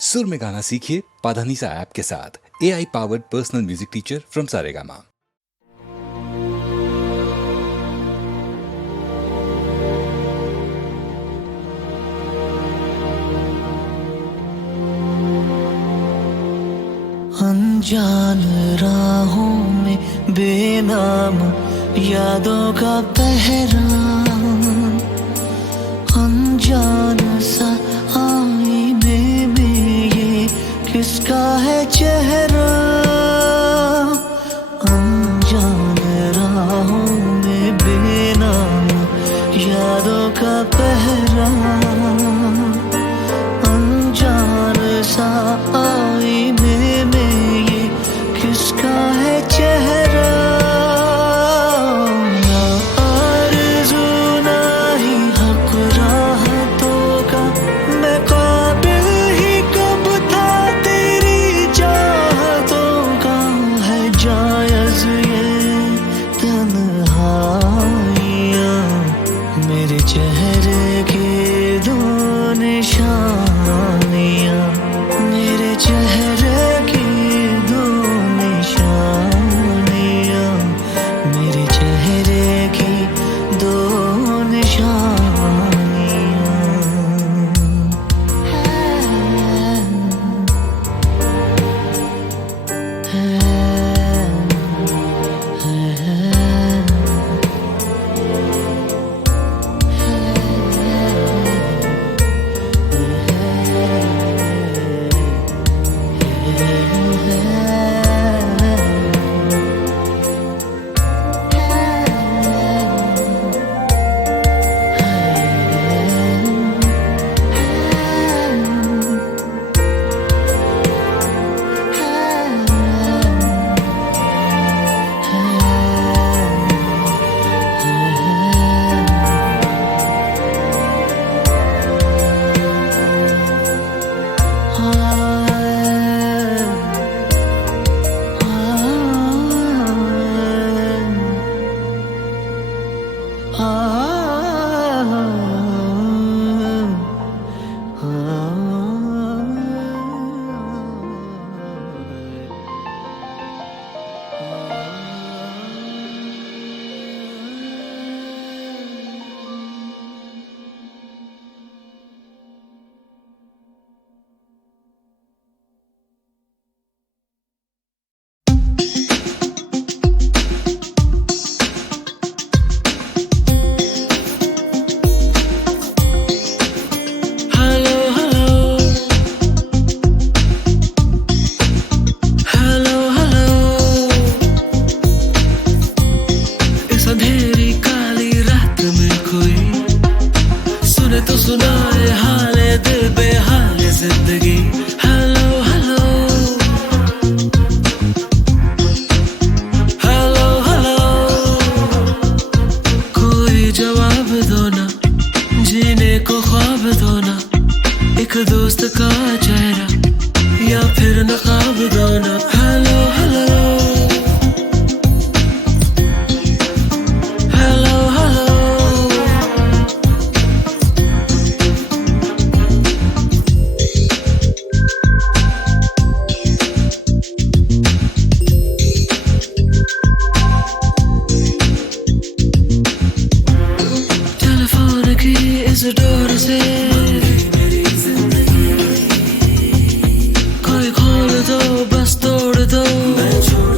सुर में गाना सीखिए पाधानीसा ऐप के साथ। AI powered personal music teacher from Saregama. अनजान राहों में बेनाम यादों का पहरा, अनजान सा आईने में ये किसका है चेहरा। अनजान राहों में बेनाम यादों का पहरा, अनजान सा आईने में ये किसका है चेहरा। ना आरज़ू ना ही हक राहतों का, मैं काबिल ही कब था तेरी चाहतों का। है जायज़ ये तन्हाइयाँ, मेरे चेहरे की दो निशानियाँ, मेरे चेहरे की दो निशानियाँ, मेरे चेहरे की दो सुनाए हाले दिल बेहाले जिंदगी। हेलो हेलो हेलो हेलो, कोई जवाब दो ना, जीने को ख्वाब दो ना, एक दोस्त का चेहरा या फिर नकाब दो ना। हेलो हेलो इस डोर से कोई खोल दो, बस तोड़ दो, मैं छोड़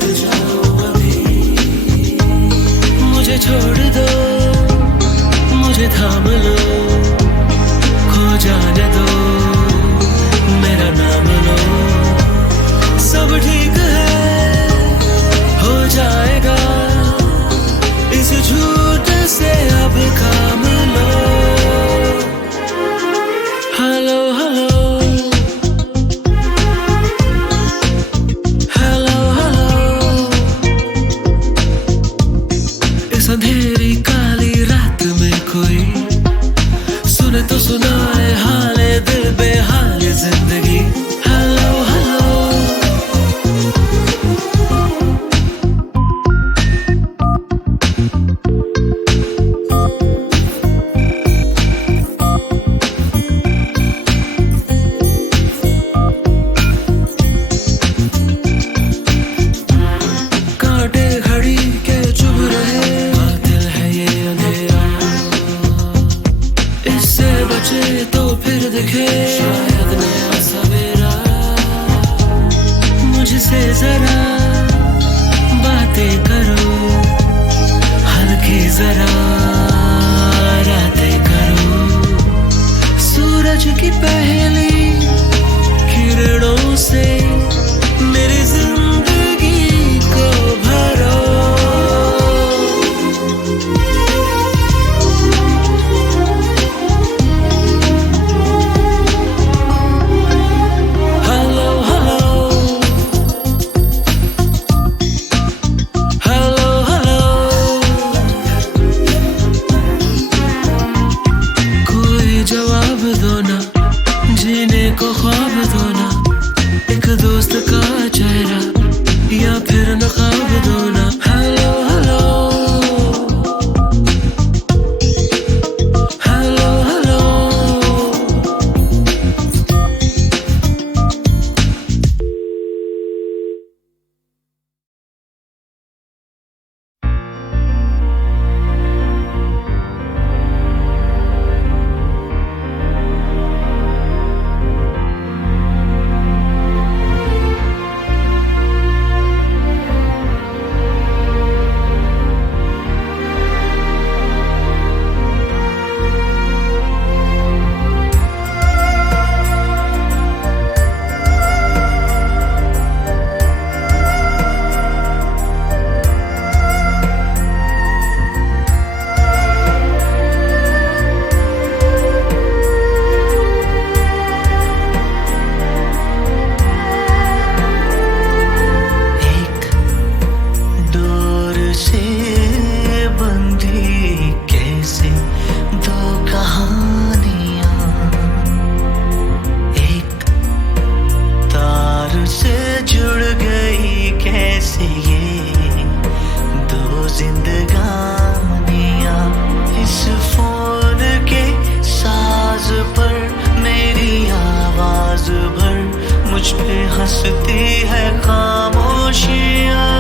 हंसती है खामोशियाँ।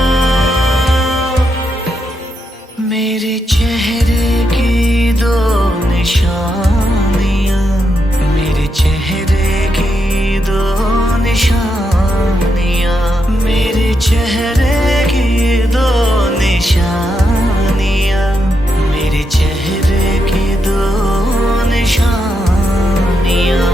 मेरे चेहरे की दो निशानियाँ, मेरे चेहरे की दो निशानियाँ, मेरे चेहरे की दो निशानियाँ, मेरे चेहरे की दो निशानियाँ।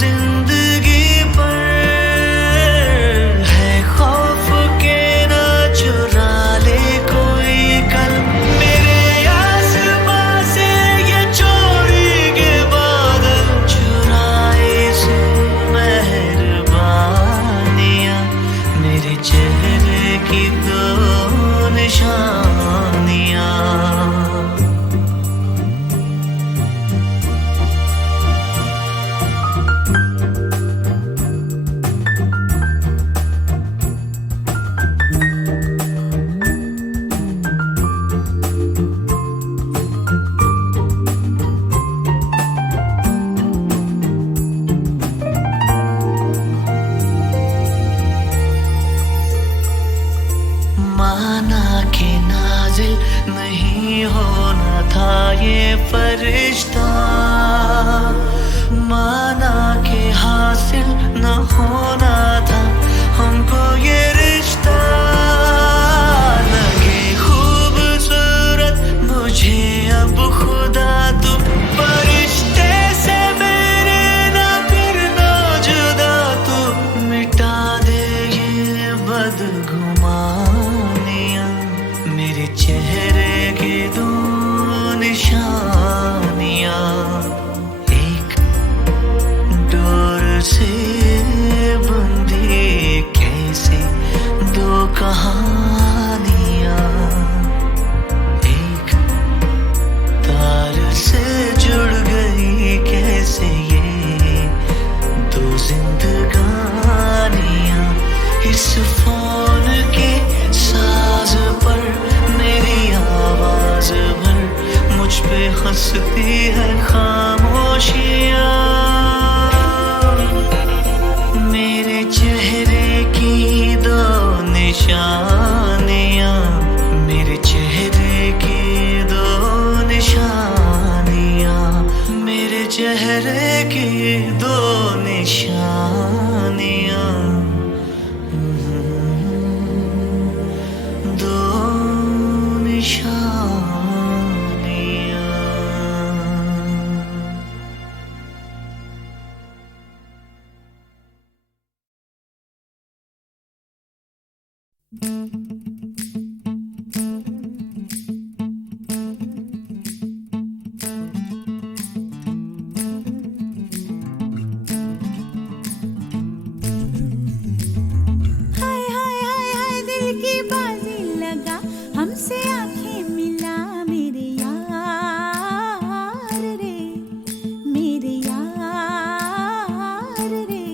जिंदगी पर है खौफ के ना चुरा ले कोई कल मेरे आसमां से ये चोरी के बादल, चुराए से मेहरबानियाँ, मेरे चेहरे की दो निशानियाँ। माना के नाज़िल नहीं होना था ये फरिश्ता, माना के हासिल न होना था हमको ये रिश्ता। लगे खूबसूरत मुझे अब खुदा तू, फरिश्ते से मेरे ना करना जुदा तू, मिटा दे ये बदगुमानियाँ, मेरे चेहरे की दो निशानियाँ। एक डोर से बंधी कैसे दो कहानियाँ, एक तार से जुड़ गई कैसे ये दो जिंदगानियाँ। इस फोन के साज पर मेरी आवाज भर, मुझ पे हंसती है खामोशियाँ। मेरे चेहरे की दो निशानियाँ, मेरे चेहरे की दो निशानियाँ, मेरे चेहरे की दो निशानियाँ। दो निशानियाँ। हाय हाय हाय हाय दिल की बाजी लगा, हमसे आंखें मिला मेरे यार रे, मेरे यार रे।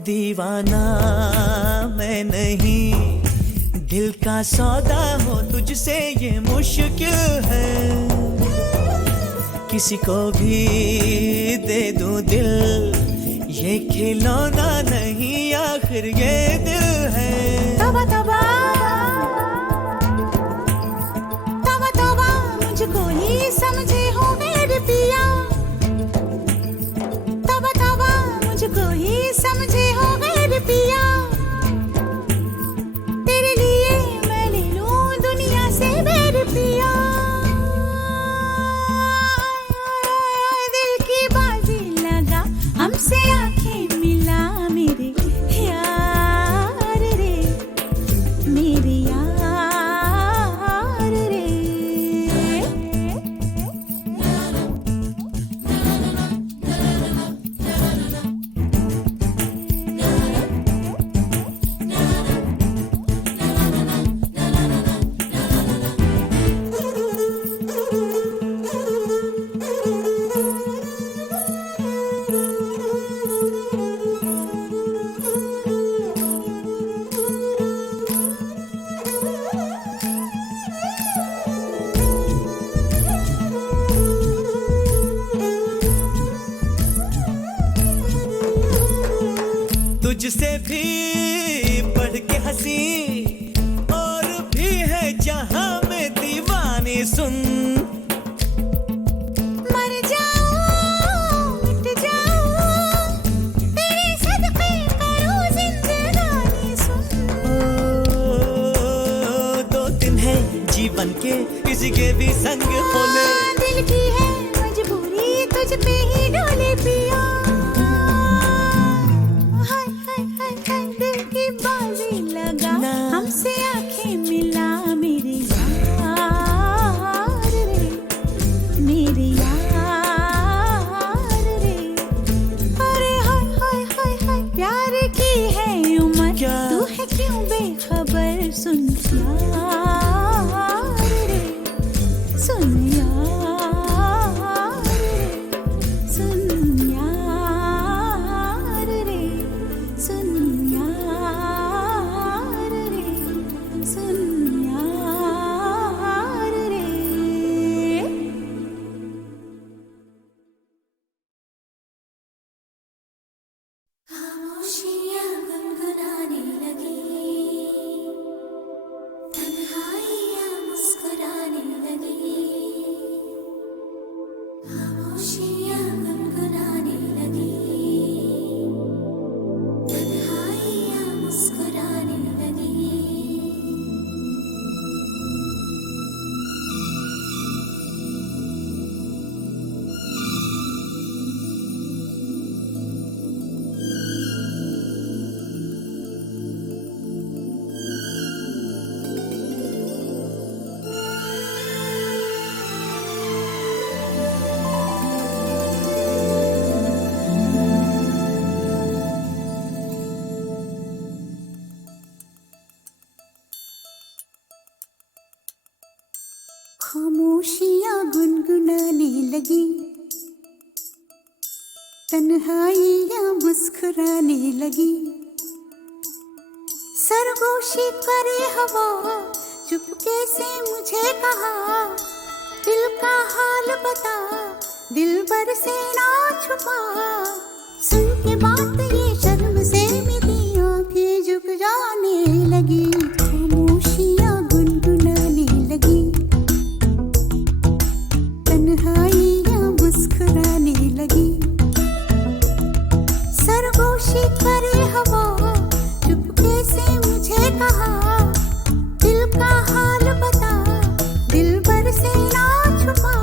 दीवाना मैं नहीं, दिल का सौदा हो तुझसे ये मुश्किल है। किसी को भी दे दूं दिल, ये खिलौना नहीं आखिर ये दिल है। तौबा तौबा तौबा तौबा, मुझको ही समझे हो मेरे पिया। तौबा तौबा, मुझको ही समझे हो मेरे पिया। तेरे लिए मैं ले लूं दुनिया से मेरे पिया। दिल की बाजी लगा हमसे आंखें मिला मेरे यार रे, मेरे यार रे। तुझसे भी बढ़ के हंसी और भी है जहां में दीवानी। सुन मर जाऊं मिट जाऊं, तेरे सदके करूं जिंदगानी। सुन दो दिन है जीवन के, किसी के भी संग होने। दिल की है मजबूरी, तुझ पे ही डोले पिया। हाय हाय हाय हाय, दिल की बाजी लगा हमसे आंखें मिला मेरे यार रे, मेरे यार रे। अरे हाय हाय हाय हाय, प्यार की है उम्र, क्या? तू है क्यों बेखबर। सुन यार रे, सुन यार रे, सुन यार रे, सुन यार रे, सुन यार रे। खामोशियाँ गुनगुनाने लगी, तन्हाइयाँ मुस्कुराने लगी। खामोशियाँ गुनगुनाने लगी, तन्हाइयाँ मुस्कुराने लगी। खामोशियाँ गुनगुनाने लगी, तन्हाइयाँ मुस्कुराने लगी। सरगोशी करे हवा, चुपके से मुझे कहा, दिल का हाल बता, दिल भर से ना छुपा। सुन के बात ये शर्म से मेरी आंखें झुक जाने लगी। खामोशियाँ गुनगुनाने लगी, तन्हाइयाँ मुस्कुराने लगी। सरगोशी करे हवा, चुपके से मुझे कहा, दिल का हाल बता, दिल भर से ना छुपा।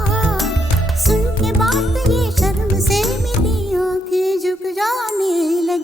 सुन के बात ये शर्म से मेरी आंखें झुक जाने लगी।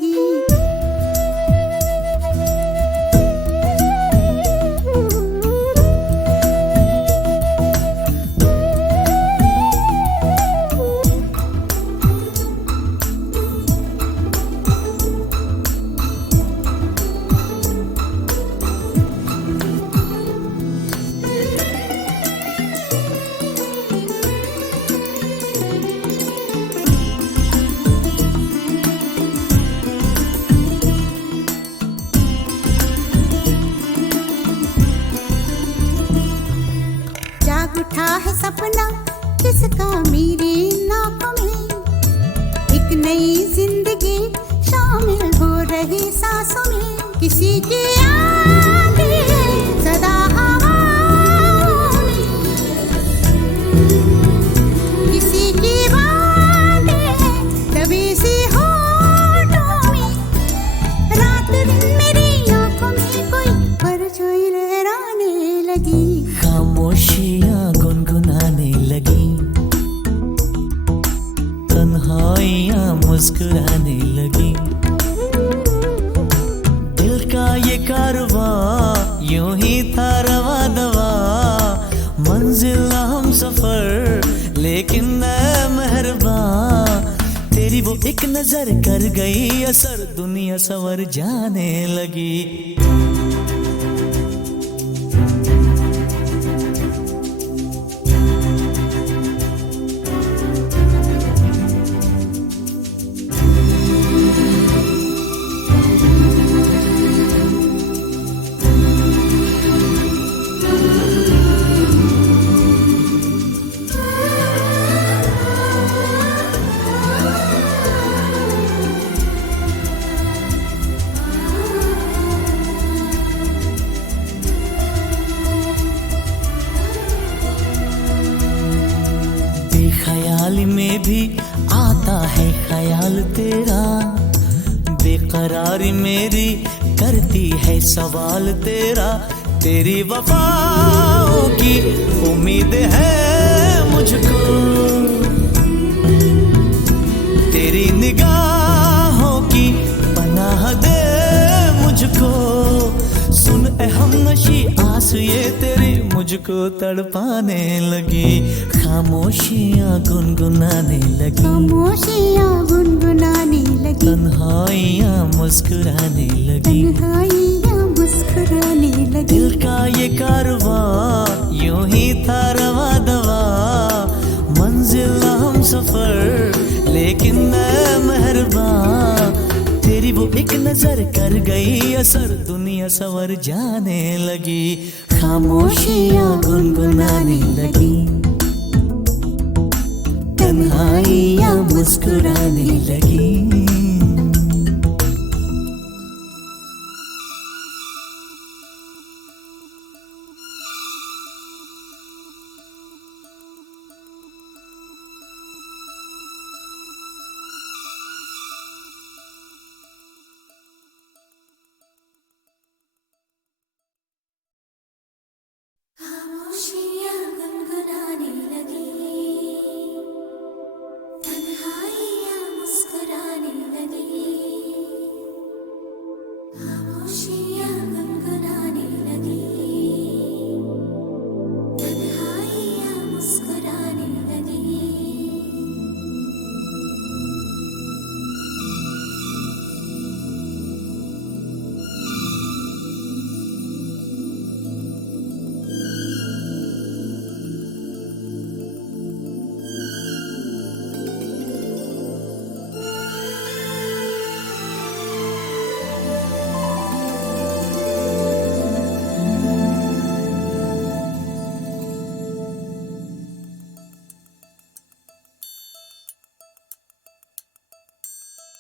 नई जिंदगी शामिल हो रही सांसों में, किसी की यादें सदा हवाओं में, किसी की बातें दबी सी होठों में, रात दिन मेरी आंखों में कोई परछाई लहराने लगी, खामोशियाँ गुनगुनाने लगी, तन्हाइयाँ मुस्कुराने लगी। दिल का ये कारवां यूं ही था रवा दवा, मंजिल हम सफर लेकिन मैं मेहरबान, तेरी वो एक नजर कर गई असर, दुनिया संवर जाने लगी। बेख्याली में भी आता है ख्याल तेरा, बेकरारी मेरी करती है सवाल तेरा, तेरी वफाओं की उम्मीद है मुझको, तेरी निगाहों की पनाह दे मुझको, सुन ए हमनशी आस ये तेरी मुझको तड़पाने लगी, खामोशियाँ गुनगुनाने लगी, खामोशियाँ गुनगुनाने लगी, तन्हाइयाँ मुस्कुराने लगी, तन्हाइयाँ मुस्कुराने लगी। दिल का ये कारवां यूं ही था रवा दवा, मंजिल हम सफर लेकिन मैं मेहरबान, तेरी वो एक नजर कर गई असर, दुनिया संवर जाने लगी, खामोशियाँ गुनगुनाने लगी, तन्हाइयाँ मुस्कुराने लगी। खामोशियाँ गुनगुनाने लगी, तन्हाइयाँ मुस्कुराने लगी, खामोशियाँ गुनगुनाने लगी, तन्हाइयाँ मुस्कुराने लगी।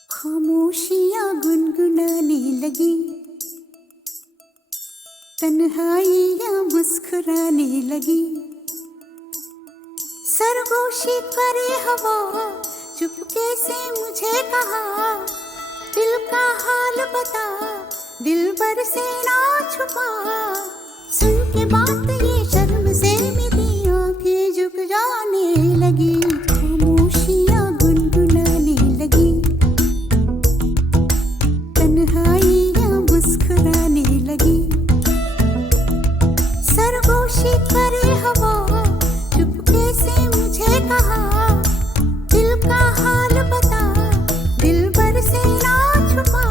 खामोशियाँ गुनगुनाने लगी, तन्हाइयाँ मुस्कुराने लगी, सरगोशी करे हवा चुपके से मुझे कहा, दिल का हाल बता दिल भर से ना छुपा, सुन के बात ये शर्म से मेरी आंखें झुक जाने लगी, खामोशियाँ गुनगुनाने लगी, तन्हाइयाँ मुस्कुराने लगी, सरगोशी करे हवा चुपके से मुझे कहा, दिल का हाल बता दिल भर से ना छुपा,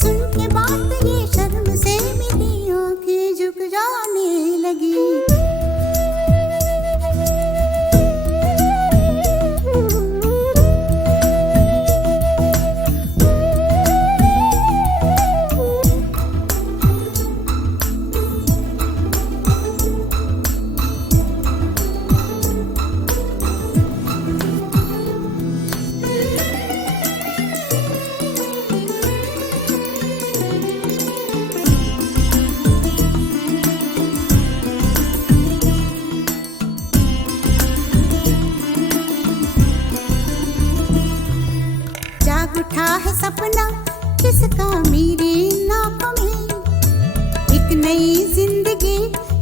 सुन के बात ये शर्म से मेरी आंखें झुक जाने लगी। बैठा है सपना किसका मेरी नाक में, एक नई जिंदगी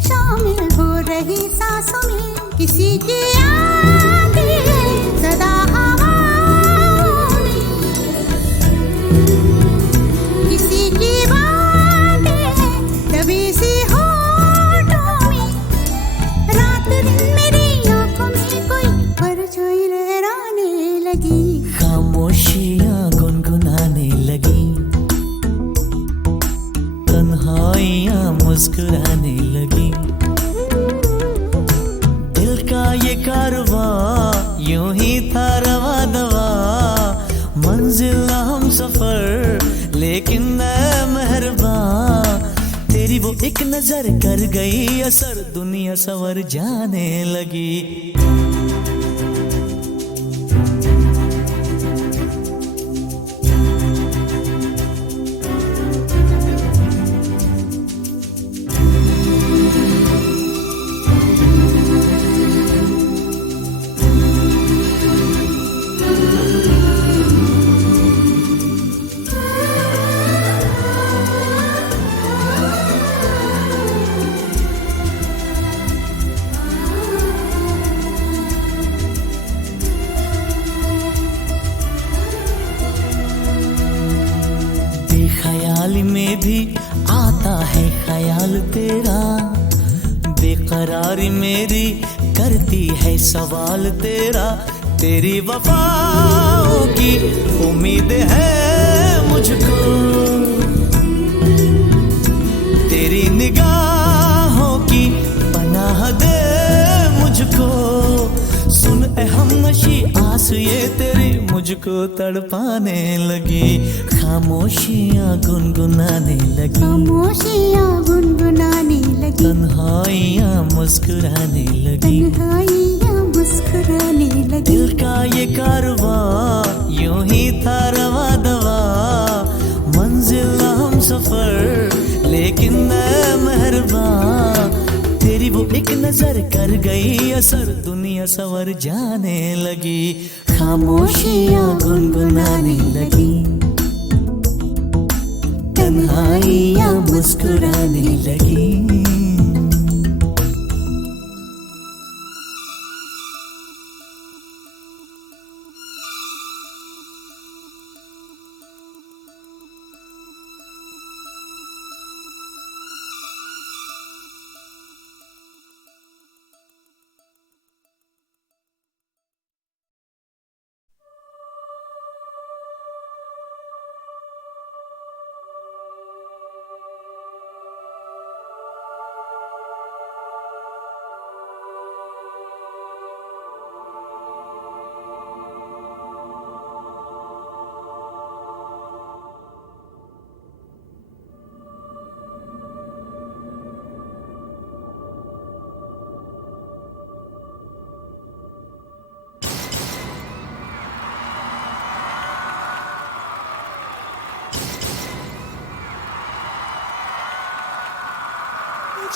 शामिल हो रही सांसों में, किसी की आती है सदा हवाओं में, किसी की बातें हैं दबी सी होठों में, रात दिन मेरी आंखों में कोई परछाई लहराने लगी, खामोशियां गुनगुनाने लगी, तन्हाइयां मुस्कुराने लगी। दिल का ये कारवां यूं ही था रवा दवा, मंजिल हम सफर लेकिन मैं मेहरबान, तेरी वो एक नजर कर गई असर, दुनिया सवर जाने लगी। ख्याल में भी आता है ख्याल तेरा, बेकरारी मेरी करती है सवाल तेरा, तेरी वफाओं की उम्मीद है मुझको, तेरी निगाहों की पनाह दे मुझको, सुन ए हमनशी आस ये तेरी मुझको तड़पाने लगी, खामोशियां गुनगुनाने लगी, खामोशियां गुनगुनाने लगी, तन्हाइयां मुस्कुराने लगी, तन्हाइयां मुस्कुराने लगी। दिल का ये कारवां यूं ही था रवा दवा, मंजिल हम सफर लेकिन मैं मेहरबान, तेरी वो एक नजर कर गई असर, दुनिया सवर जाने लगी, खामोशियां गुनगुनाने लगी, तन्हाइयां मुस्कुराने लगी।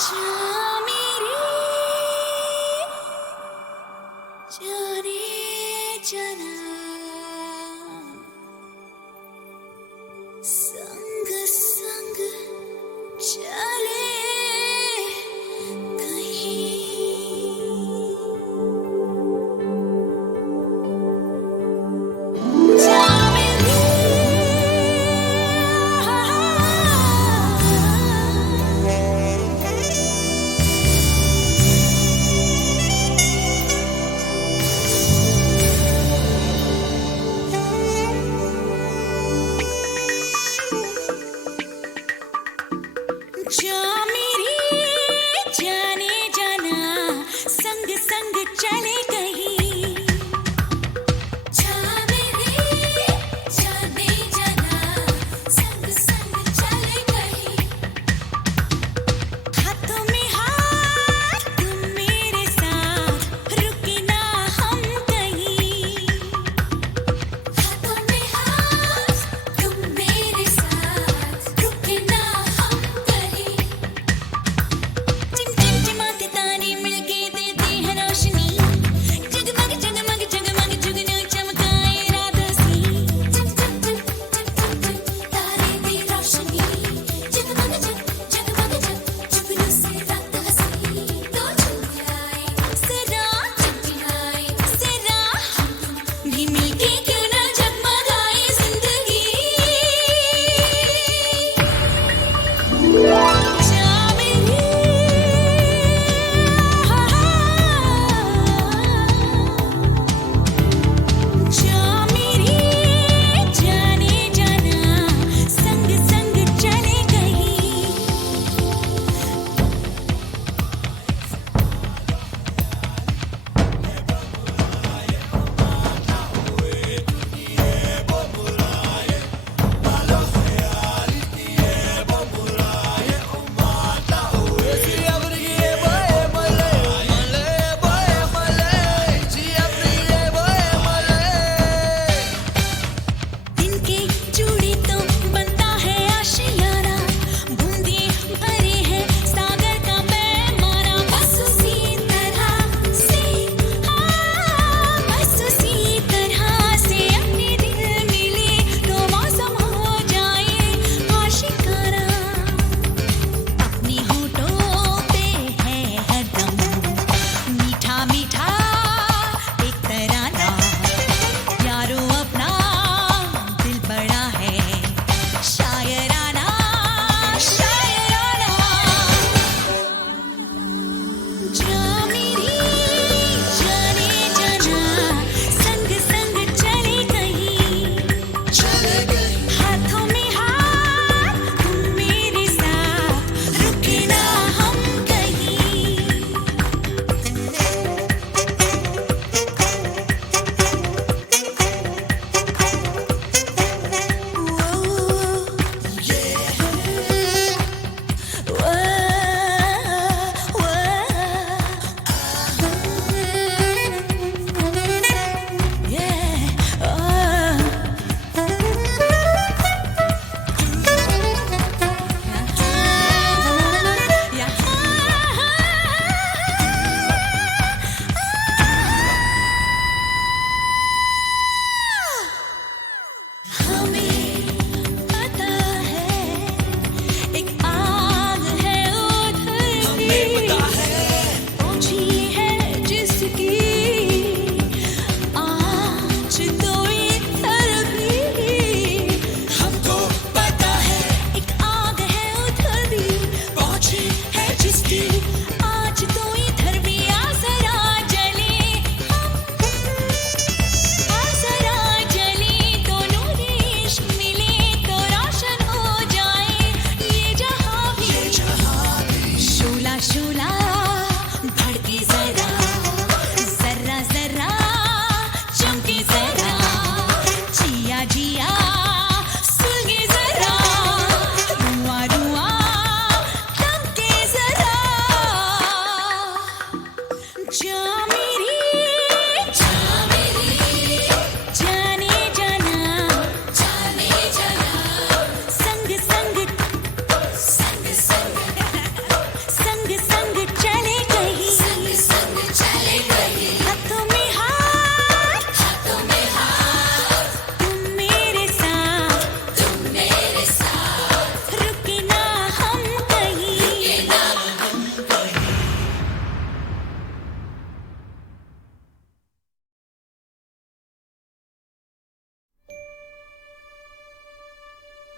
जा मेरी जाने जना, संग संग चले कहीं, जा मेरी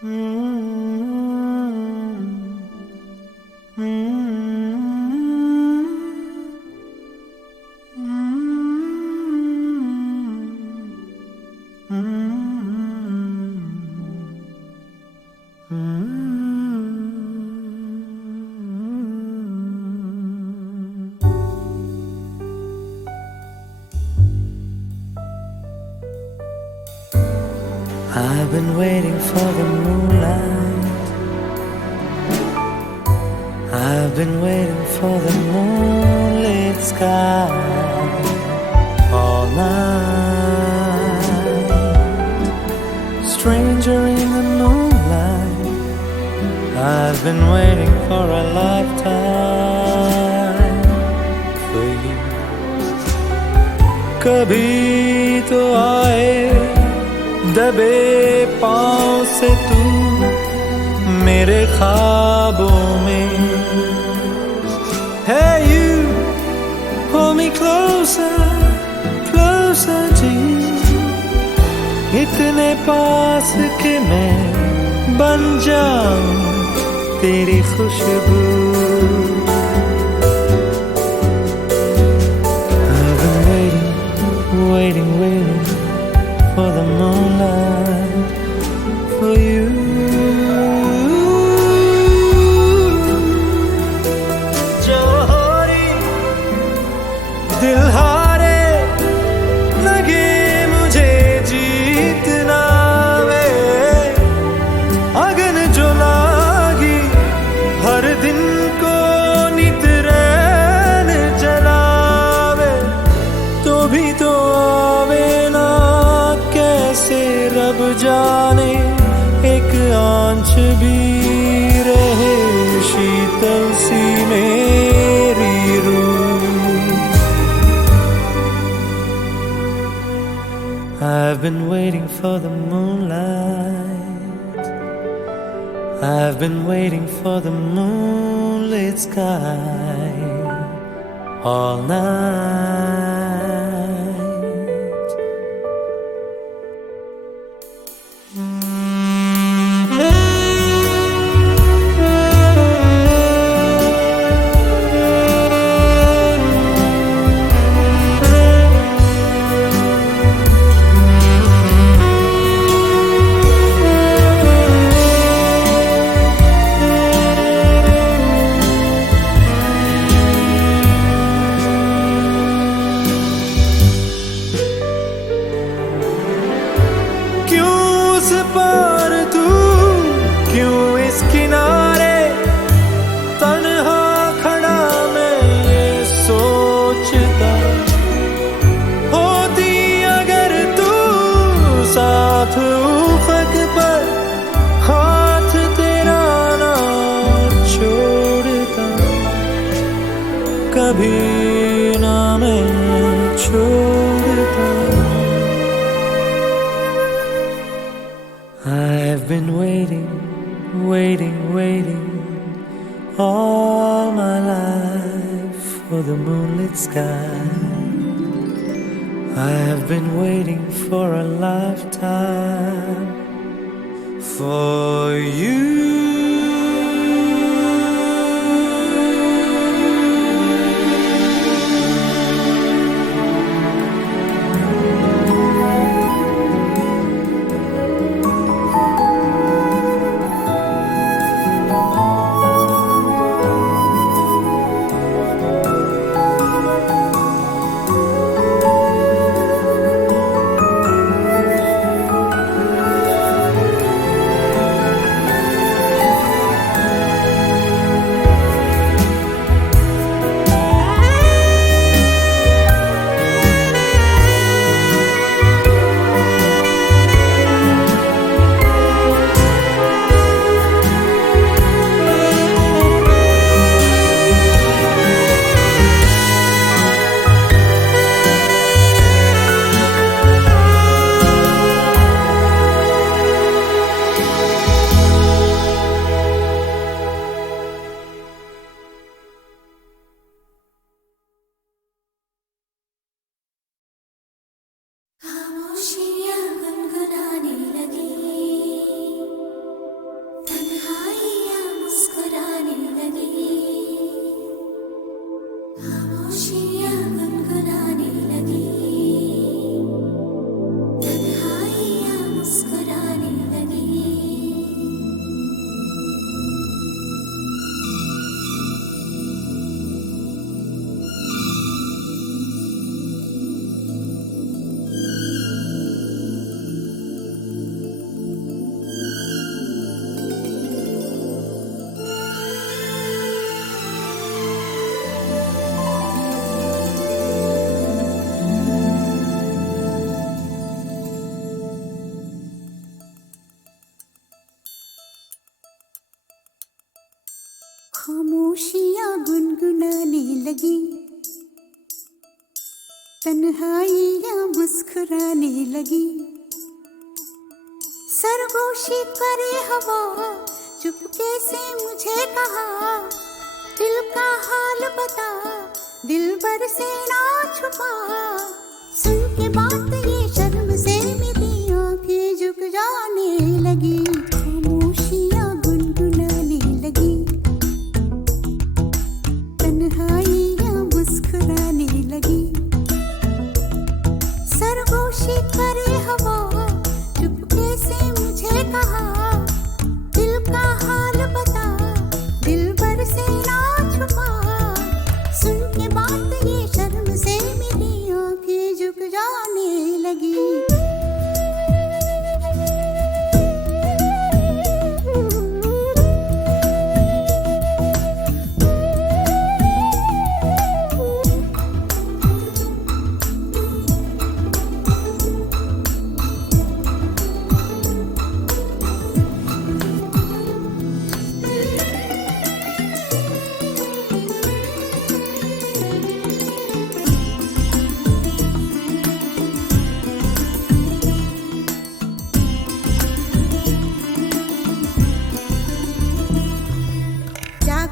I've been waiting for the moonlight. I've been waiting for the moonlit sky all night. Stranger in the moonlight, I've been waiting for a lifetime for you. कभी तो आए दबे पाँव से तू मेरे ख्वाबों में. Hey you, hold me closer, closer to you. इतने पास कि मैं बन जाऊं तेरी खुशबू. I've been waiting, waiting, waiting for the moonlight for you. जोहरी दिल हारे लगे मुझे जीतना वे. अगन जो लागी हर दिन को नित रैन जलावे तो भी तो आवे ना कैसे रब जाने एक आंच भी रहे शीतल सी मेरी रूह. I've been waiting for the moonlight. I've been waiting for the moonlit sky all night. पार तू क्यों इस किनारे तन्हा खड़ा मैं ये सोचता. होती अगर तू साथ उफक पर हाथ तेरा ना छोड़ता. कभी ना मैं छोड़ता. I've been waiting, waiting, waiting all my life for the moonlit sky. I have been waiting for a lifetime for you. खामोशियाँ गुनगुनाने लगी, तन्हाइयाँ मुस्कुराने लगी। सरगोशी करे हवा, चुपके से मुझे कहा, दिल का हाल बता, दिलबर से ना छुपा। सुन के बात ये शर्म से मेरी आंखें झुक जाने लगी, खामोशियाँ गुनगुनाने लगी, तन्हाइयाँ मुस्कुराने लगी। सरगोशी करे हवा, चुपके से मुझे कहा, दिल का हाल बता, दिलबर से ना छुपा। सुन के बात ये शर्म से मेरी आंखें झुक जाने लगी।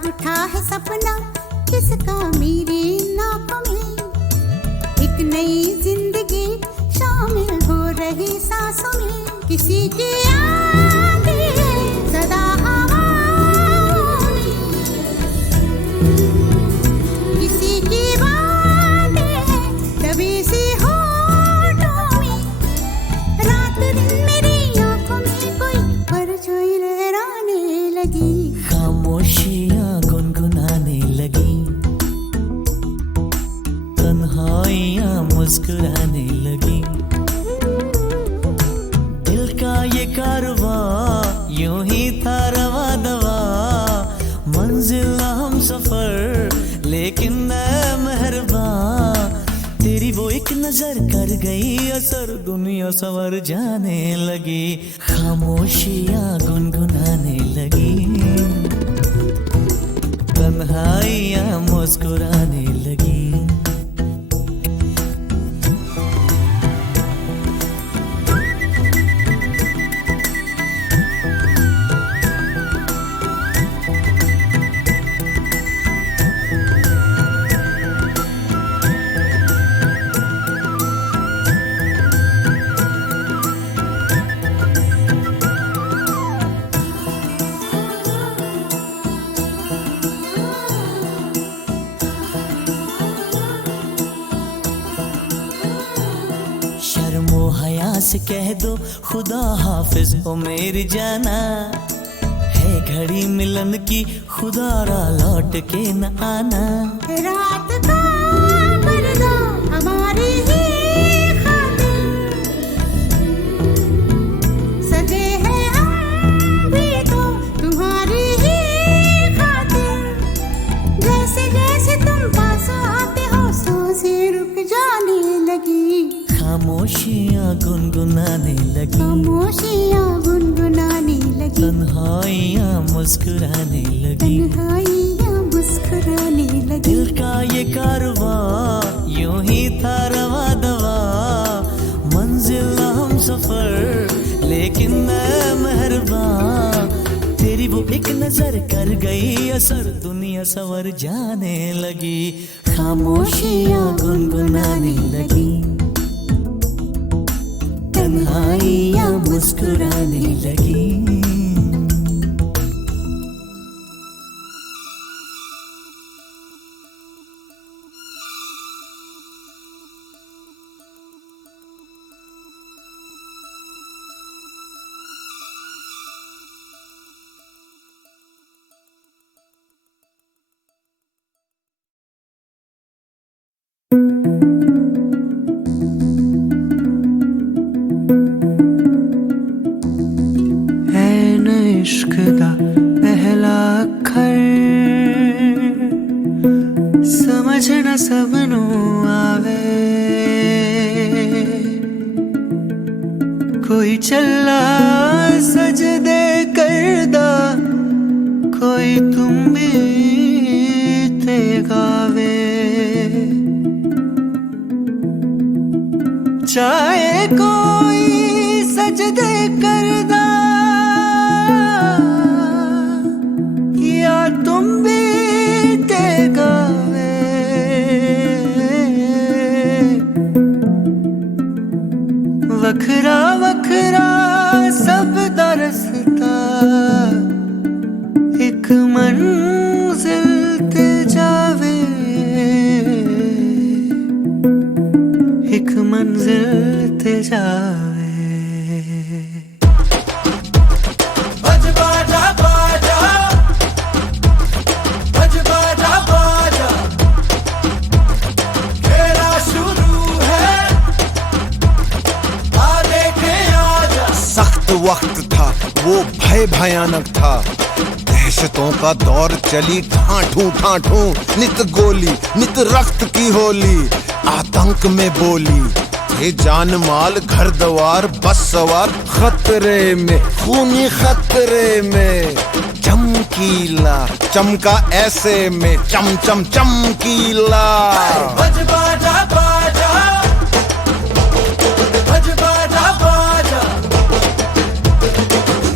उठा है सपना किसका मेरी नाकों में, एक नई जिंदगी शामिल हो रही सांसों में। किसी की आंधी है सदा हवाओं में, किसी की बातें है दबी सी होठों में। रात दिन मेरी आंखों में कोई परछाई लहराने लगी, खामोशियाँ गुनगुनाने लगी, तन्हाइयाँ मुस्कुराने लगी। दिल का ये कारवां यूं ही था रवा दवा, मंजिल हम सफर लेकिन मैं मेहरबान। तेरी वो एक नजर कर गई असर, दुनिया संवर जाने लगी, खामोशियाँ गुनगुनाने लगी, तन्हाइयाँ मुस्कुराने लगी। शर्मो हया से कह दो खुदा हाफिज हो मेरी जाना, है घड़ी मिलन की खुदारा लौट के न आना। रात का पर्दा हमारी ही खातिर, सजे हैं हम भी तो तुम्हारी ही खातिर। जैसे जैसे तुम पास आते हो सांसें रुक जाने लगी, खामोशियाँ गुनगुनाने लगी, खामोशियाँ गुनगुनाने लगी, तन्हाइयाँ मुस्कुराने लगी। तन्हाइयाँ मुस्कुराने लगी। दिल का ये कारवां यूं ही था रवा दवा, मंजिल हम सफर लेकिन मैं मेहरबान। तेरी वो एक नजर कर गई असर, दुनिया संवर जाने लगी, खामोशियाँ गुनगुनाने लगी, तन्हाइयाँ मुस्कुराने लगी। इश्क दा पहला अखर समझ न सबनू आवे, कोई चला सजदे करदा कोई तुम भी ते गावे, चाहे कोई सजदे करदा या तुम भी ते गावे, वखरा वखरा सब दा रस्ता एक मंजिल ते जावे, एक मंजिल ते जावे। बज बाजा बाजा, बज बाजा बाजा, खेला शुरू है, आ देखे आजा। सख्त वक्त था वो, भय भयानक था, दहशतों का दौर चली ठाठू ठाठू, नित गोली नित रक्त की होली, आतंक में बोली थे जान माल घर द्वार बस सवार, खतरे में खूनी खतरे में, चमकीला चमका ऐसे में चम चम चमकीला। बज बाजा बाजा, बज बाजा बाजा,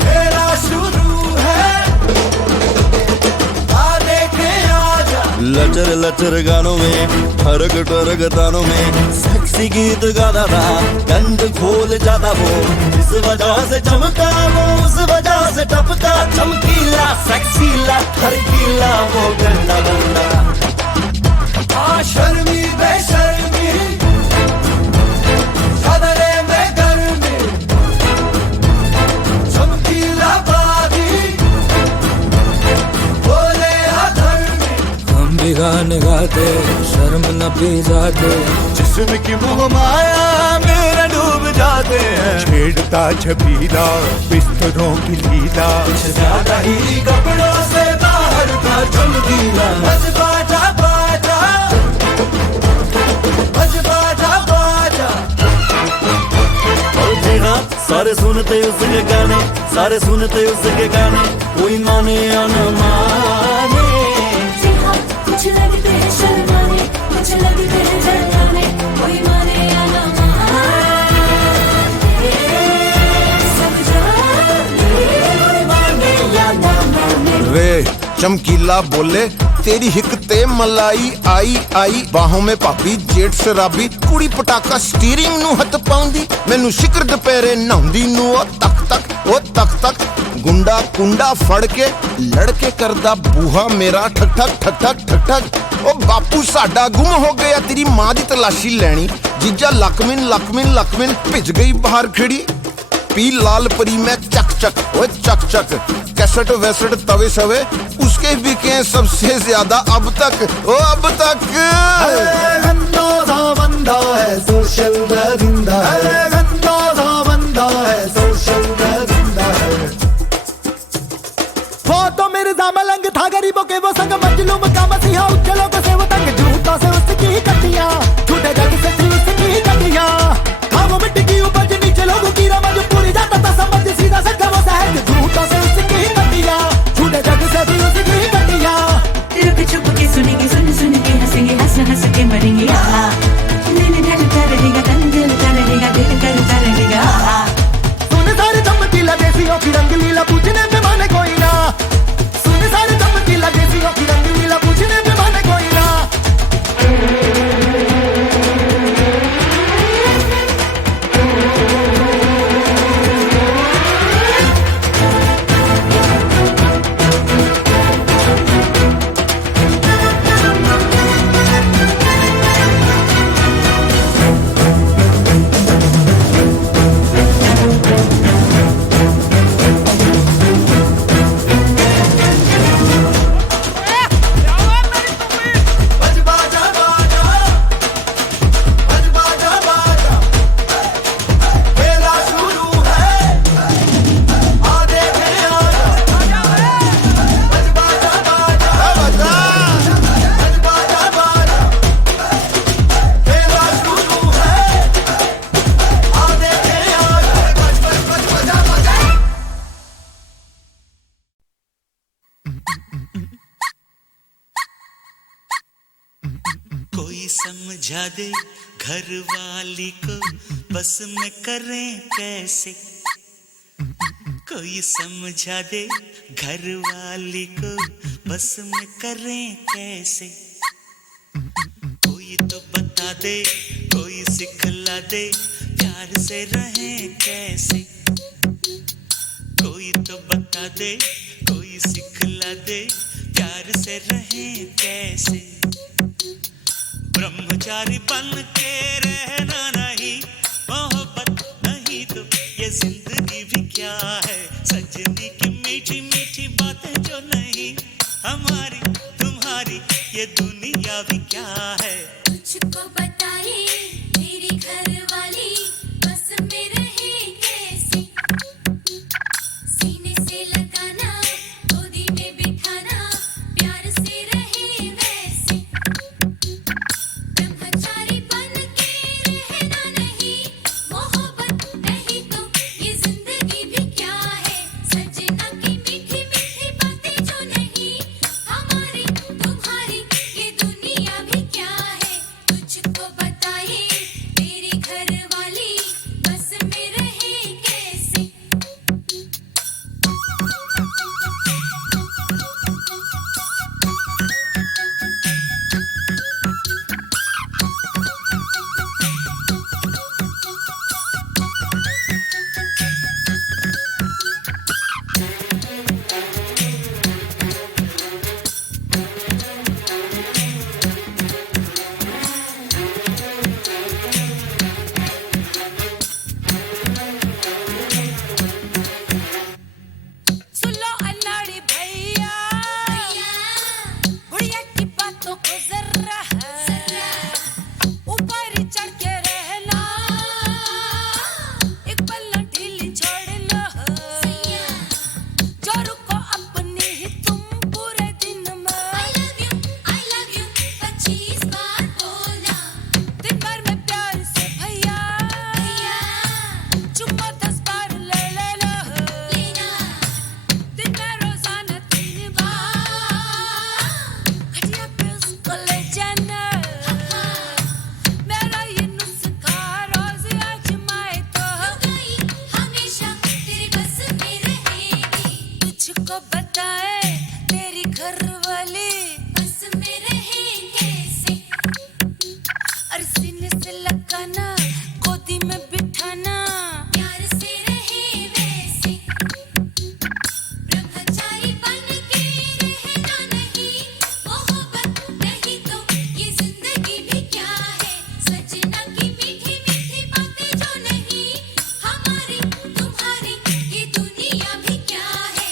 खेला शुरू है, आ देखे आजा। लचर लचर गानों में, ठरक ठरक तानों में, सेक्सी गीत गाता था, गंद खोल जाता वो, इस वजह से चमका वो, उस वजह से टपका, चमकीला सेक्सीला ठरकीला वो गंदा गंदा। शर्मी बेशर्मी, सदरे में गर्मी, चमकीला बागी, बोले अधर्मी। हम भी गाने गाते, शर्म न पी जाते, जिस्म की मोह माया मेरा डूब जाते हैं, छेड़ता छबीला बिस्तरों की लीला, ज्यादा ही कपड़ों से बाहर था चमकीला। बज बाजा बाजा, बज बाजा बाजा। और जी हाँ, सारे सुनते उसके गाने, सारे सुनते उसके गाने, कोई माने या न माने। जी हाँ, कुछ लगते हैं शर्माने, कुछ लगते हैं डरने, कोई माने या ना माने, सब जाने, कोई माने या ना माने। वे चमकीला बोले तेरी हिकते मलाई आई आई, बाहों में पापी जेठ शराबी, कुड़ी पटाका स्टीयरिंग ਨੂੰ ਹੱਥ ਪਾਉਂਦੀ, ਮੈਨੂੰ ਸ਼ਿਕਰ ਦੁਪਹਿਰੇ ਨਹਾਉਂਦੀ ਨੂੰ ਉਹ ਤੱਕ ਤੱਕ ਉਹ ਤੱਕ ਤੱਕ, ਗੁੰਡਾ ਕੁੰਡਾ ਫੜ ਕੇ ਲੜਕੇ ਕਰਦਾ ਬੂਹਾ ਮੇਰਾ ਠਕ ਠਕ ਠਕ ਠਕ ਠਕ ਠਕ। ਉਹ ਬਾਪੂ ਸਾਡਾ ਗੁੰਮ ਹੋ ਗਿਆ, ਤੇਰੀ ਮਾਂ ਦੀ ਤਲਾਸ਼ੀ ਲੈਣੀ, ਜੀਜਾ ਲਕਮਿਨ ਲਕਮਿਨ ਲਕਮਿਨ ਭਿੱਜ ਗਈ ਬਾਹਰ ਖਿੜੀ, पी लाल परी में चक चक वो चक चक, कैसेट वैसेट तवे सवे उसके बिके सबसे ज्यादा अब तक, ओ अब तक। गंदा सा बंदा है सोशल दरिंदा है, गंदा सा बंदा है सोशल दरिंदा है। वो तो मिर्जा मलंग था गरीबों के वो संग, मजलूम का मसीहा उज्जलों को से वो तंग, झूठों से उसकी कटियां, झूठे जग से थी उसकी कटियां, खामों मिट्टी की उपज नीचे लोगों की रमज, पूरी जाता था समझ सीधा सच्चा वो सहज, झूठों से उसकी कटियां, झूठे जग से थी उसकी कटियां। रुक छुप के सुनेंगे, सुन सुन के हंसेंगे, हंस हंस के मरेंगे, आहा दिल ढलता रहेगा, तन दिलता रहेगा, दिल करता रहेगा, आहा। सुन सारे चमकीला देसियों की रंगलीला, पूछने पे माने कोई ना, सुन सारे चमकीला देसियों की रंगलीला, पूछने पे माने कोई ना। समझा दे घर वाली को बस में करें कैसे, कोई समझा दे घर वाली को बस में करें कैसे, कोई तो बता दे, कोई सिखला दे प्यार से रहें कैसे, कोई तो बता दे, कोई सिखला दे प्यार से रहें कैसे। ब्रह्मचारी बन के रहना नहीं, मोहब्बत नहीं तो ये जिंदगी भी क्या है। सजनी की मीठी मीठी बातें जो नहीं, हमारी तुम्हारी ये दुनिया भी क्या है। तुझको बताए मेरी घरवाली बस में रहे कैसे, सीने से लगाना गोदी में बिठाना प्यार से रहे वैसे। ब्रह्मचारी बन के रहना नहीं, मोहब्बत नहीं तो ये जिंदगी भी क्या है। सजना की मीठी मीठी बातें जो नहीं, हमारी तुम्हारी ये दुनिया भी क्या है। तुझको बताए तेरी घरवाली बस में रहे कैसे। सुनो अनाड़ी भैया, बुढ़िया की बातों को जरा ऊपर ही चढ़ के रहना, एक पल्ला ढीली छोड़ लो। जो रुको अपनी ही तुम पूरे दिन में, I love you 25 बार बोला। दिन भर में प्यार से भैया चुम्मा 10 बार ले लो। दिन में रोजाना 3 बार खटिया पे उसको ले जाना। मेरा ये नुस्खा रोज आजमाए तो हमेशा तेरे बस में रहेगी, तुझको बताए तेरी घरवाली बस में रहे कैसे। और सीने से लगाना गोदी में बिठाना प्यार से रहे वैसे। ब्रह्मचारी बन के रहना नहीं, मोहब्बत नहीं तो ये जिंदगी भी क्या है। सजना की मीठी मीठी बातें जो नहीं, हमारी तुम्हारी ये दुनिया भी क्या है।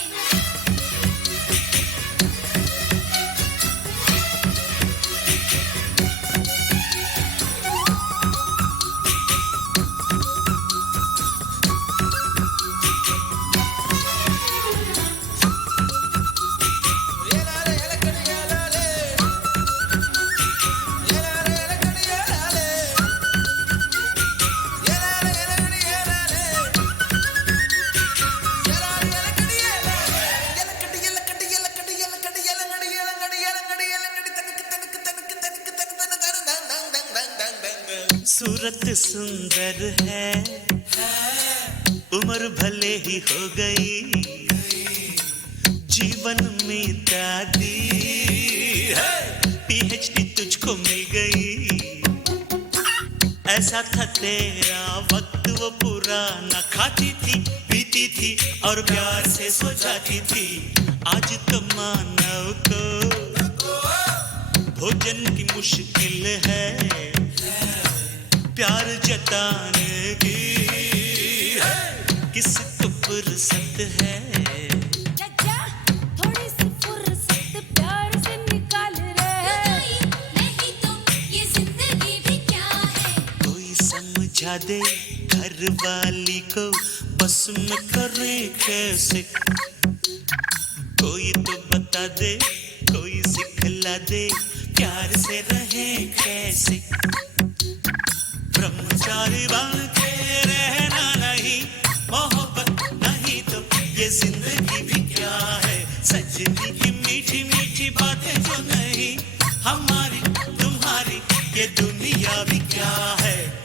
सूरत सुंदर है, उम्र भले ही हो गई, जीवन में दादी है, PhD तुझको मिल गई। ऐसा था तेरा वक्त वो पुराना, खाती थी पीती थी और प्यार से सो जाती थी। आज तो मानव को भोजन की मुश्किल है, प्यार जताने की किसको फुर्सत है। चाचा थोड़ी सी फुर्सत प्यार से निकाल रहे। नहीं तो ये जिंदगी भी क्या है। कोई समझा दे घर वाली को बस में करे कैसे, कोई तो बता दे, कोई सिखला दे प्यार से रहे कैसे। ब्रह्मचारी बन के रहना नहीं, मोहब्बत नहीं तो ये जिंदगी भी क्या है। सजनी की मीठी मीठी बातें जो नहीं, हमारी तुम्हारी ये दुनिया भी क्या है